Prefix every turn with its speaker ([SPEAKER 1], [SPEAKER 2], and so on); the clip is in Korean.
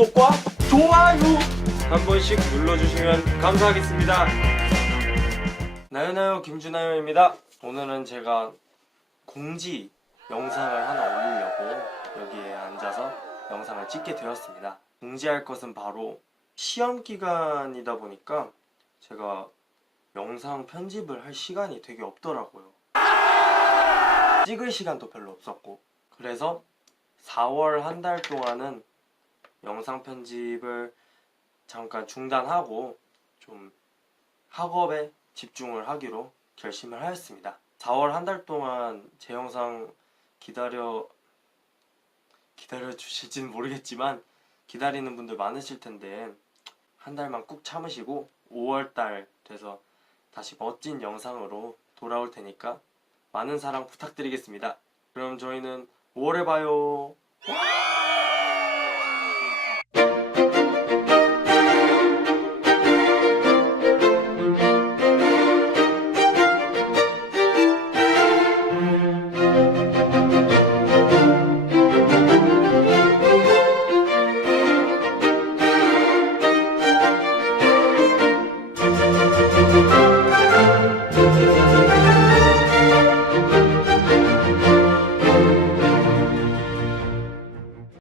[SPEAKER 1] 구독과 좋아요 한 번씩 눌러주시면 감사하겠습니다. 나요나요 김준하요입니다. 오늘은 제가 공지 영상을 하나 올리려고 여기에 앉아서 영상을 찍게 되었습니다. 공지할 것은 바로 시험 기간이다 보니까 제가 영상 편집을 할 시간이 되게 없더라고요. 찍을 시간도 별로 없었고 그래서 4월 한 달 동안은 영상 편집을 잠깐 중단하고 좀 학업에 집중을 하기로 결심을 하였습니다. 4월 한 달 동안 제 영상 기다려 기다려 주실지는 모르겠지만 기다리는 분들 많으실 텐데 한 달만 꾹 참으시고 5월 달 돼서 다시 멋진 영상으로 돌아올 테니까 많은 사랑 부탁드리겠습니다. 그럼 저희는 5월에 봐요.